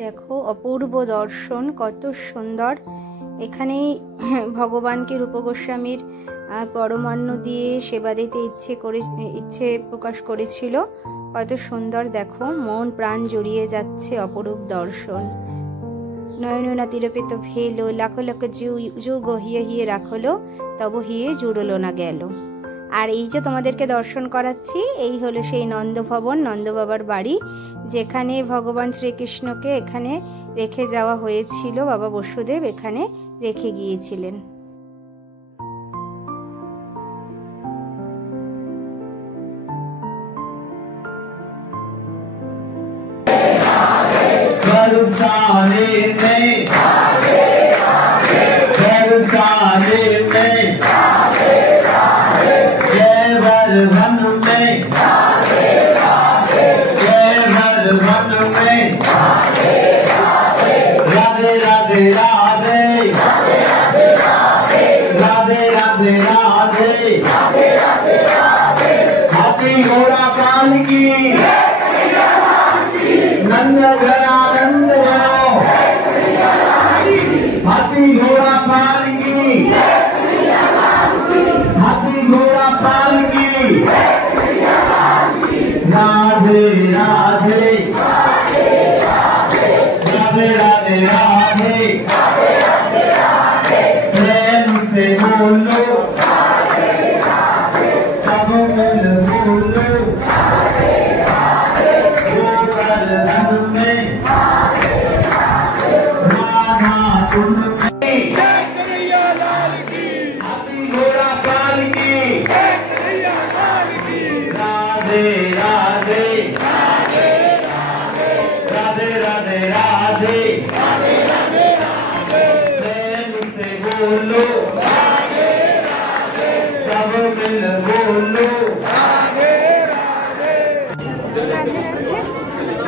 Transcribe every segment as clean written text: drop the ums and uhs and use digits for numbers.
দেখো অপূর্ব দর্শন, কত সুন্দর। এখানেই ভগবানকে রূপ গোস্বামীর পরমান্ন দিয়ে সেবা দিতে ইচ্ছে প্রকাশ করেছিল। কত সুন্দর দেখো, মন প্রাণ জড়িয়ে যাচ্ছে, অপরূপ দর্শন। নয়ননা তিরপিত ভেলো, লাখো লাখো যুগ হিয়ে হিয়ে রাখলো, তব হিয়ে জুড়লো না গেল। আর এই যে তোমাদেরকে দর্শন করাচ্ছি, এই হলো সেই নন্দভবন, নন্দবাবার বাড়ি, যেখানে ভগবান শ্রীকৃষ্ণকে এখানে রেখে যাওয়া হয়েছিল। বাবা বসুদেব এখানে রেখে গিয়েছিলেন।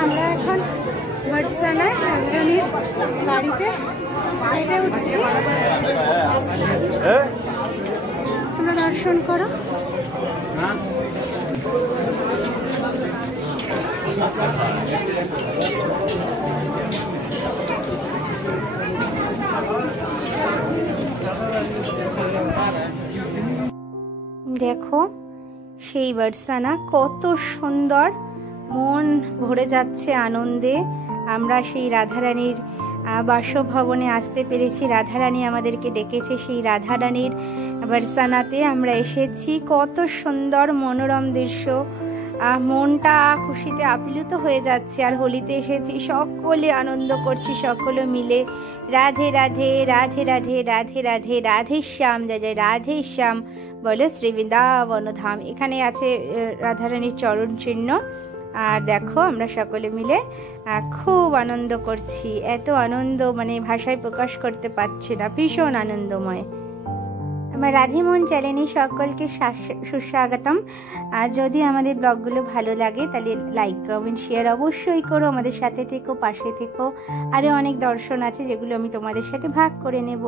আমরা এখন বর্ষানায় রাজধানীর বাড়িতে হেঁটে উঠছি। তোমরা দর্শন করো। দেখো সেই বর্ষানা কত সুন্দর, মন ভরে যাচ্ছে আনন্দে। আমরা সেই রাধারানীর বাসভবনে আসতে পেরেছি, রাধারানী আমাদেরকে ডেকেছে, সেই রাধারানীর বর্ষানাতে আমরা এসেছি। কত সুন্দর মনোরম দৃশ্য, মনটা খুশিতে আপ্লুত হয়ে যাচ্ছে। আর হোলিতে এসেছি, সকলে আনন্দ করছি, সকলে মিলে রাধে রাধে রাধে রাধে রাধে রাধে রাধে শ্যাম, জয় জয় রাধে শ্যাম, বলে শ্রী বৃন্দাবন ধাম। এখানে আছে রাধারানীর চরণ চিহ্ন। আর দেখো আমরা সকলে মিলে খুব আনন্দ করছি। এত আনন্দ মানে ভাষায় প্রকাশ করতে পারছি না, ভীষণ আনন্দময়। আমার রাধেমন চ্যানেলে সকলকে সুস্বাগতম। আর যদি আমাদের ব্লগগুলো ভালো লাগে তাহলে লাইক কমেন্ট শেয়ার অবশ্যই করো। আমাদের সাথে থেকো, পাশে থেকো। আরও অনেক দর্শন আছে যেগুলো আমি তোমাদের সাথে ভাগ করে নেব।